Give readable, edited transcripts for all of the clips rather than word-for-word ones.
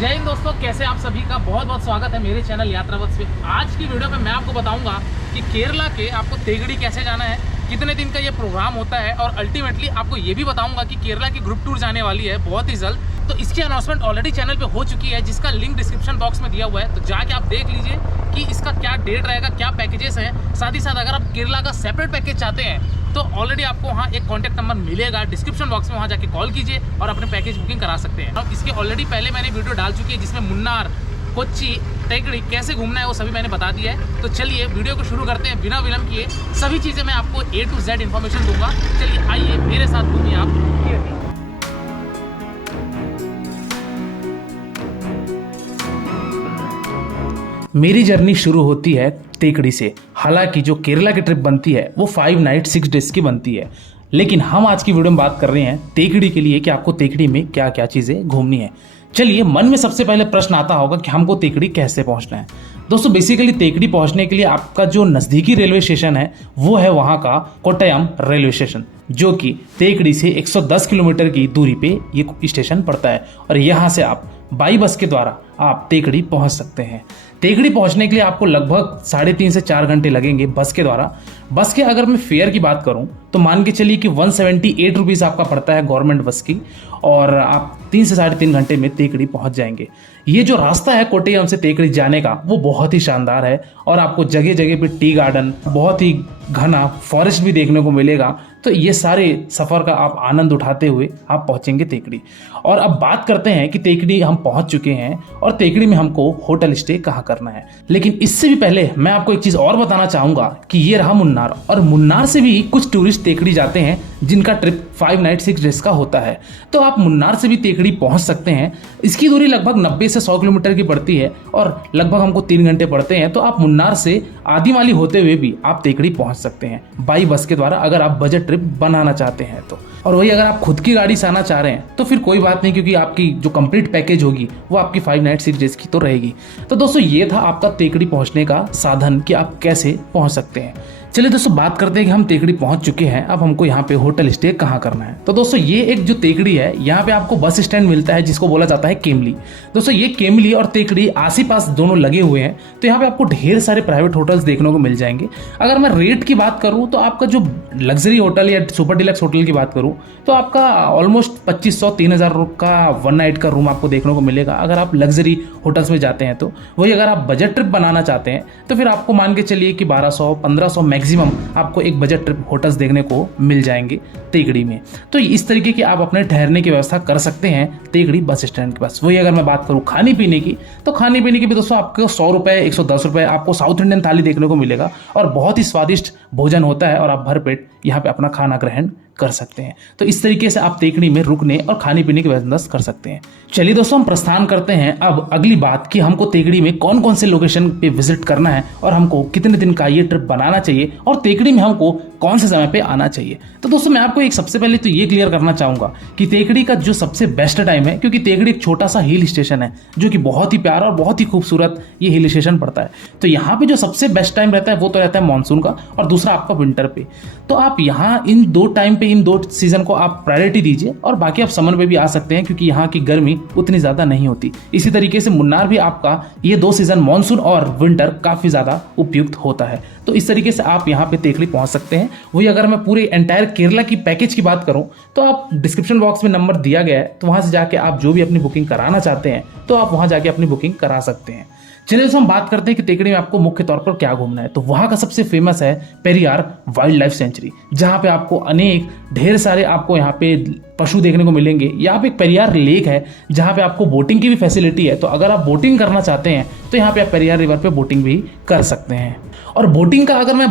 जय हिंद दोस्तों, कैसे आप सभी का बहुत बहुत स्वागत है मेरे चैनल यात्रावत्स पे। आज की वीडियो में मैं आपको बताऊंगा कि केरला के आपको तेगड़ी कैसे जाना है, कितने दिन का ये प्रोग्राम होता है और अल्टीमेटली आपको ये भी बताऊंगा कि केरला की ग्रुप टूर जाने वाली है बहुत ही जल्द। तो इसकी अनाउंसमेंट ऑलरेडी चैनल पे हो चुकी है, जिसका लिंक डिस्क्रिप्शन बॉक्स में दिया हुआ है, तो जाके आप देख लीजिए कि इसका क्या डेट रहेगा, क्या पैकेजेस हैं। साथ ही साथ अगर आप केरला का सेपरेट पैकेज चाहते हैं तो ऑलरेडी आपको वहाँ एक कॉन्टैक्ट नंबर मिलेगा डिस्क्रिप्शन बॉक्स में, वहाँ जाके कॉल कीजिए और अपने पैकेज बुकिंग करा सकते हैं। अब इसके ऑलरेडी पहले मैंने वीडियो डाल चुकी है जिसमें मुन्नार, कोच्चि, तेगड़ी कैसे घूमना है वो सभी मैंने बता दिया है। तो चलिए वीडियो को शुरू करते हैं बिना विलंब किए। सभी चीज़ें मैं आपको A to Z इन्फॉर्मेशन दूंगा। चलिए आइए मेरे साथ घूमिए आप। मेरी जर्नी शुरू होती है तेकड़ी से। हालांकि जो केरला की ट्रिप बनती है वो 5 नाइट 6 डेज की बनती है, लेकिन हम आज की वीडियो में बात कर रहे हैं तेकड़ी के लिए कि आपको तेकड़ी में क्या क्या चीज़ें घूमनी है। चलिए, मन में सबसे पहले प्रश्न आता होगा कि हमको तेकड़ी कैसे पहुंचना है। दोस्तों, बेसिकली तेकड़ी पहुंचने के लिए आपका जो नज़दीकी रेलवे स्टेशन है वो है वहाँ का कोट्टयम रेलवे स्टेशन, जो कि तेकड़ी से 110 किलोमीटर की दूरी पे ये स्टेशन पड़ता है। और यहाँ से आप बाई बस के द्वारा आप तेकड़ी पहुँच सकते हैं। तेकड़ी पहुंचने के लिए आपको लगभग 3.5 से 4 घंटे लगेंगे बस के द्वारा। बस के अगर मैं फेयर की बात करूं तो मान के चलिए कि 178 रुपीज़ आपका पड़ता है गवर्नमेंट बस की, और आप 3 से 3.5 घंटे में तेकड़ी पहुंच जाएंगे। ये जो रास्ता है कोट्टयम से तेकड़ी जाने का वो बहुत ही शानदार है, और आपको जगह जगह पे टी गार्डन, बहुत ही घना फॉरेस्ट भी देखने को मिलेगा। तो ये सारे सफ़र का आप आनंद उठाते हुए आप पहुंचेंगे तेकड़ी। और अब बात करते हैं कि तेकड़ी हम पहुंच चुके हैं और तेकड़ी में हमको होटल स्टे कहाँ करना है। लेकिन इससे भी पहले मैं आपको एक चीज़ और बताना चाहूँगा कि ये रहा मुन्नार, और मुन्नार से भी कुछ टूरिस्ट तेकड़ी जाते हैं जिनका ट्रिप 5 नाइट 6 डेज का होता है। तो आप मुन्नार से भी तेकड़ी पहुंच सकते हैं। इसकी दूरी लगभग 90 से 100 किलोमीटर की पड़ती है और लगभग हमको 3 घंटे पड़ते हैं। तो आप मुन्नार से आदिमाली होते हुए भी आप तेकड़ी पहुंच सकते हैं बाई बस के द्वारा, अगर आप बजट ट्रिप बनाना चाहते हैं तो। और वही अगर आप खुद की गाड़ी से आना चाह रहे हैं तो फिर कोई बात नहीं, क्योंकि आपकी जो कंप्लीट पैकेज होगी वो आपकी 5 नाइट 6 डेज की तो रहेगी। तो दोस्तों, ये था आपका तेकड़ी पहुंचने का साधन कि आप कैसे पहुंच सकते हैं। चलिए दोस्तों, बात करते हैं कि हम तेकड़ी पहुंच चुके हैं, अब हमको यहाँ पे होटल स्टे कहाँ करना है। तो दोस्तों, ये एक जो तेकड़ी है यहाँ पे आपको बस स्टैंड मिलता है जिसको बोला जाता है केमली। दोस्तों, ये केमली और तेकड़ी आसी पास दोनों लगे हुए हैं, तो यहाँ पे आपको ढेर सारे प्राइवेट होटल्स देखने को मिल जाएंगे। अगर मैं रेट की बात करूँ तो आपका जो लग्जरी होटल या सुपर डिलक्स होटल की बात करूँ तो आपका ऑलमोस्ट 2500-3000 का 1 नाइट का रूम आपको देखने को मिलेगा अगर आप लग्जरी होटल्स में जाते हैं तो। वही अगर आप बजट ट्रिप बनाना चाहते हैं तो फिर आपको मान के चलिए कि 1200-1500 मैक्सिमम आपको एक बजट ट्रिप होटल्स देखने को मिल जाएंगे तेकड़ी में। तो इस तरीके की आप अपने ठहरने की व्यवस्था कर सकते हैं तेकड़ी बस स्टैंड के पास। वही अगर मैं बात करूँ खाने पीने की, तो खाने पीने की भी दोस्तों आपको 100 रुपये 110 रुपये आपको साउथ इंडियन थाली देखने को मिलेगा, और बहुत ही स्वादिष्ट भोजन होता है और आप भरपेट यहाँ पे अपना खाना ग्रहण कर सकते हैं। तो इस तरीके से आप तेकड़ी में रुकने और खाने पीने की व्यवस्था कर सकते हैं। चलिए दोस्तों, हम प्रस्थान करते हैं अब अगली बात कि हमको तेकड़ी में कौन कौन से लोकेशन पे विजिट करना है और हमको कितने दिन का ये ट्रिप बनाना चाहिए और तेकड़ी में हमको कौन से समय पे आना चाहिए। तो दोस्तों, मैं आपको एक सबसे पहले तो ये क्लियर करना चाहूंगा कि तेकड़ी का जो सबसे बेस्ट टाइम है, क्योंकि तेकड़ी एक छोटा सा हिल स्टेशन है जो कि बहुत ही प्यारा और बहुत ही खूबसूरत ये हिल स्टेशन पड़ता है। तो यहाँ पे जो सबसे बेस्ट टाइम रहता है वो तो रहता है मानसून का, और दूसरा आपका विंटर पे। तो आप यहाँ इन 2 टाइम पे, इन 2 सीजन को आप प्रायोरिटी दीजिए, और बाकी आप समर में भी आ सकते हैं क्योंकि यहाँ की गर्मी उतनी ज्यादा नहीं होती। इसी तरीके से मुन्नार भी आपका ये 2 सीजन मानसून और विंटर काफी ज्यादा उपयुक्त होता है। तो इस तरीके से आप यहाँ पे तेकड़ी पहुंच सकते हैं। वही अगर मैं पूरे एंटायर केरला की पैकेज की बात करूं तो आप डिस्क्रिप्शन बॉक्स में नंबर दिया गया है, तो वहां से जाके आप जो भी अपनी बुकिंग कराना चाहते हैं तो आप वहां जाके अपनी बुकिंग करा सकते हैं। चलिए दोस्तों, हम बात करते हैं कि तेकड़ी में आपको मुख्य तौर पर क्या घूमना है। तो वहाँ का सबसे फेमस है पेरियार वाइल्ड लाइफ सेंचुरी, जहाँ पे आपको अनेक ढेर सारे आपको यहाँ पे पशु देखने को मिलेंगे। यहाँ पे एक पेरियार लेक है जहाँ पे आपको बोटिंग की भी फैसिलिटी है, तो अगर आप बोटिंग करना चाहते हैं तो यहाँ पे आप पेरियार रिवर पे बोटिंग भी कर सकते हैं। और बोटिंग का अगर मैं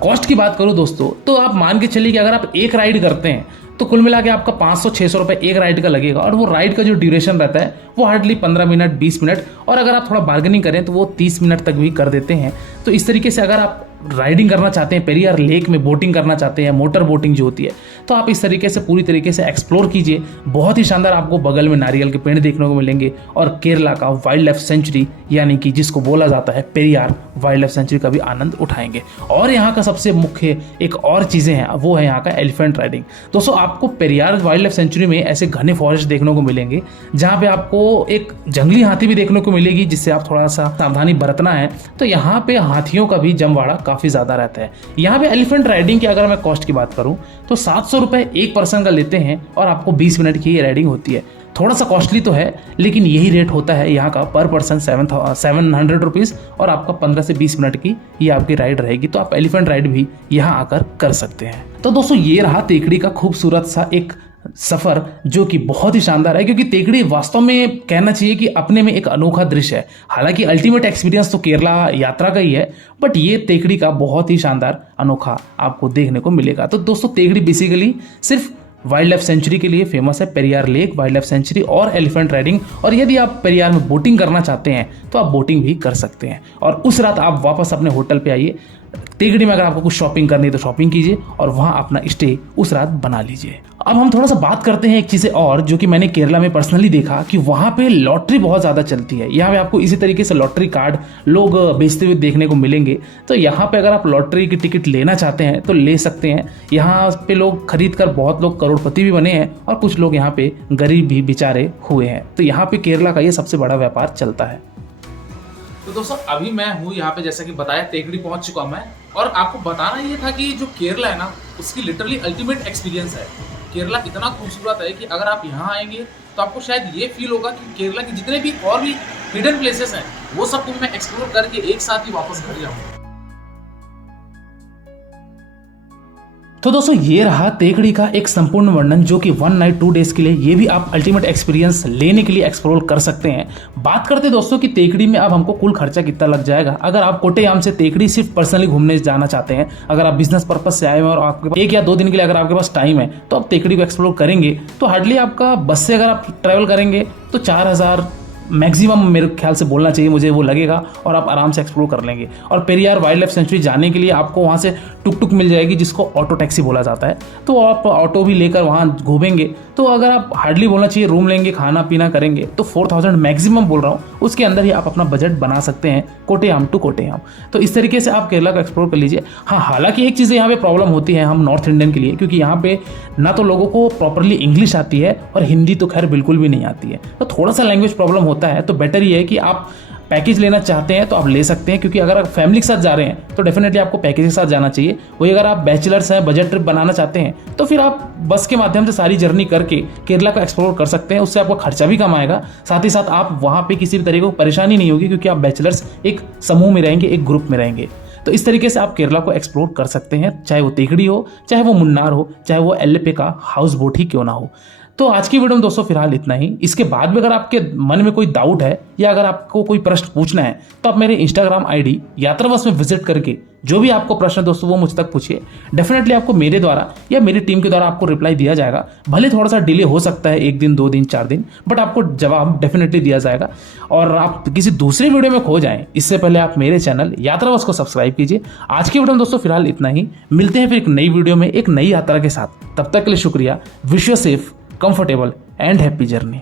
कॉस्ट की बात करूँ दोस्तों, तो आप मान के चलिए कि अगर आप एक राइड करते हैं तो कुल मिला के आपका 500-600 रुपये एक राइड का लगेगा, और वो राइड का जो ड्यूरेशन रहता है वो हार्डली 15 मिनट 20 मिनट, और अगर आप थोड़ा बार्गेनिंग करें तो वो 30 मिनट तक भी कर देते हैं। तो इस तरीके से अगर आप राइडिंग करना चाहते हैं, पेरियार लेक में बोटिंग करना चाहते हैं, मोटर बोटिंग जो होती है, तो आप इस तरीके से पूरी तरीके से एक्सप्लोर कीजिए। बहुत ही शानदार आपको बगल में नारियल के पेड़ देखने को मिलेंगे और केरला का वाइल्ड लाइफ सेंचुरी यानी कि जिसको बोला जाता है पेरियार वाइल्ड लाइफ सेंचुरी का भी आनंद उठाएंगे। और यहाँ का सबसे मुख्य एक और चीज़ें हैं, वो है यहाँ का एलिफेंट राइडिंग। दोस्तों आपको पेरियार वाइल्ड लाइफ सेंचुरी में ऐसे घने फॉरेस्ट देखने को मिलेंगे जहाँ पे आपको एक जंगली हाथी भी देखने को मिलेगी, जिससे आप थोड़ा सा सावधानी बरतना है। तो यहाँ पे हाथियों का भी जमवाड़ा काफी ज्यादा रहता है। यहाँ पे एलिफेंट राइडिंग की अगर मैं कॉस्ट की बात करूँ तो 700 रुपए एक पर्सन का लेते हैं और आपको 20 मिनट की ये राइडिंग होती है। थोड़ा सा कॉस्टली तो है, लेकिन यही रेट होता है यहाँ का पर पर्सन 700 रुपीज़, और आपका 15 से 20 मिनट की ये आपकी राइड रहेगी। तो आप एलिफेंट राइड भी यहाँ आकर कर सकते हैं। तो दोस्तों ये रहा तेकड़ी का खूबसूरत सा एक सफर जो कि बहुत ही शानदार है, क्योंकि तेकड़ी वास्तव में कहना चाहिए कि अपने में एक अनोखा दृश्य है। हालांकि अल्टीमेट एक्सपीरियंस तो केरला यात्रा का ही है, बट ये तेकड़ी का बहुत ही शानदार अनोखा आपको देखने को मिलेगा। तो दोस्तों तेकड़ी बेसिकली सिर्फ वाइल्ड लाइफ सेंचुरी के लिए फेमस है, Periyar lake wild life sanctuary और एलिफेंट राइडिंग। और यदि आप पेरियार में बोटिंग करना चाहते हैं तो आप बोटिंग भी कर सकते हैं। और उस रात आप वापस अपने होटल पे आइए। तेकड़ी में अगर आपको कुछ शॉपिंग करनी है तो शॉपिंग कीजिए और वहाँ अपना स्टे उस रात बना लीजिए। अब हम थोड़ा सा बात करते हैं एक चीज़ और, जो कि मैंने केरला में पर्सनली देखा कि वहाँ पे लॉटरी बहुत ज़्यादा चलती है। यहाँ पे आपको इसी तरीके से लॉटरी कार्ड लोग बेचते हुए देखने को मिलेंगे। तो यहाँ पे अगर आप लॉटरी की टिकट लेना चाहते हैं तो ले सकते हैं। यहाँ पे लोग खरीद कर बहुत लोग करोड़पति भी बने हैं और कुछ लोग यहाँ पे गरीब भी बेचारे हुए हैं। तो यहाँ पे केरला का ये सबसे बड़ा व्यापार चलता है। तो दोस्तों अभी मैं हूँ यहाँ पे, जैसा कि बताया तेकड़ी पहुँच चुका मैं, और आपको बताना ये था कि जो केरला है ना उसकी लिटरली अल्टीमेट एक्सपीरियंस है। केरला इतना खूबसूरत है कि अगर आप यहाँ आएंगे तो आपको शायद ये फील होगा कि केरला के जितने भी और भी हिडन प्लेसेस हैं वो सब को मैं एक्सप्लोर करके एक साथ ही वापस घर जाऊँगा। तो दोस्तों ये रहा तेकड़ी का एक संपूर्ण वर्णन, जो कि 1 नाइट 2 डेज के लिए ये भी आप अल्टीमेट एक्सपीरियंस लेने के लिए एक्सप्लोर कर सकते हैं। बात करते दोस्तों कि तेकड़ी में अब हमको कुल खर्चा कितना लग जाएगा। अगर आप कोट्टेयाम से तेकड़ी सिर्फ पर्सनली घूमने जाना चाहते हैं, अगर आप बिजनेस पर्पज से आए हैं और आपके पास 1 या 2 दिन के लिए अगर आपके पास टाइम है तो आप तेकड़ी को एक्सप्लोर करेंगे, तो हार्डली आपका बस से अगर आप ट्रैवल करेंगे तो 4000 मैक्सिमम मेरे ख्याल से बोलना चाहिए मुझे वो लगेगा, और आप आराम से एक्सप्लोर कर लेंगे। और पेरियार वाइल्ड लाइफ सेंचुरी जाने के लिए आपको वहाँ से टुक टुक मिल जाएगी, जिसको ऑटो टैक्सी बोला जाता है। तो आप ऑटो भी लेकर वहाँ घूमेंगे तो अगर आप हार्डली बोलना चाहिए रूम लेंगे, खाना पीना करेंगे तो 4000 मैक्सिमम बोल रहा हूँ, उसके अंदर ही आप अपना बजट बना सकते हैं कोट्टेयाम टू कोट्टेयाम। तो इस तरीके से आप केरला को एक्सप्लोर कर लीजिए। हाँ, हालांकि एक चीज़ यहाँ पे प्रॉब्लम होती है हम नॉर्थ इंडियन के लिए, क्योंकि यहाँ पे ना तो लोगों को प्रॉपरली इंग्लिश आती है और हिंदी तो खैर बिल्कुल भी नहीं आती है। तो थोड़ा सा लैंग्वेज प्रॉब्लम होता है। तो बेटर ये है कि आप पैकेज लेना चाहते हैं तो आप ले सकते हैं, क्योंकि अगर आप फैमिली के साथ जा रहे हैं तो डेफिनेटली आपको पैकेज के साथ जाना चाहिए। वही अगर आप बैचलर्स हैं, बजट ट्रिप बनाना चाहते हैं, तो फिर आप बस के माध्यम से सारी जर्नी करके केरला को एक्सप्लोर कर सकते हैं। उससे आपका खर्चा भी कम आएगा, साथ ही साथ आप वहाँ पे किसी भी तरीके की परेशानी नहीं होगी, क्योंकि आप बैचलर्स एक समूह में रहेंगे, एक ग्रुप में रहेंगे। तो इस तरीके से आप केरला को एक्सप्लोर कर सकते हैं, चाहे वो तेकड़ी हो, चाहे वो मुन्नार हो, चाहे वो एलेपे का हाउस बोट ही क्यों ना हो। तो आज की वीडियो में दोस्तों फिलहाल इतना ही। इसके बाद भी अगर आपके मन में कोई डाउट है या अगर आपको कोई प्रश्न पूछना है तो आप मेरे इंस्टाग्राम आईडी यात्राबस में विजिट करके जो भी आपको प्रश्न दोस्तों वो मुझ तक पूछिए। डेफिनेटली आपको मेरे द्वारा या मेरी टीम के द्वारा आपको रिप्लाई दिया जाएगा। भले थोड़ा सा डिले हो सकता है, 1 दिन 2 दिन 4 दिन, बट आपको जवाब डेफिनेटली दिया जाएगा। और आप किसी दूसरे वीडियो में खो जाएं इससे पहले आप मेरे चैनल यात्राबस को सब्सक्राइब कीजिए। आज की वीडियो में दोस्तों फिलहाल इतना ही। मिलते हैं फिर एक नई वीडियो में एक नई यात्रा के साथ। तब तक के लिए शुक्रिया। Wish you safe, comfortable and happy journey.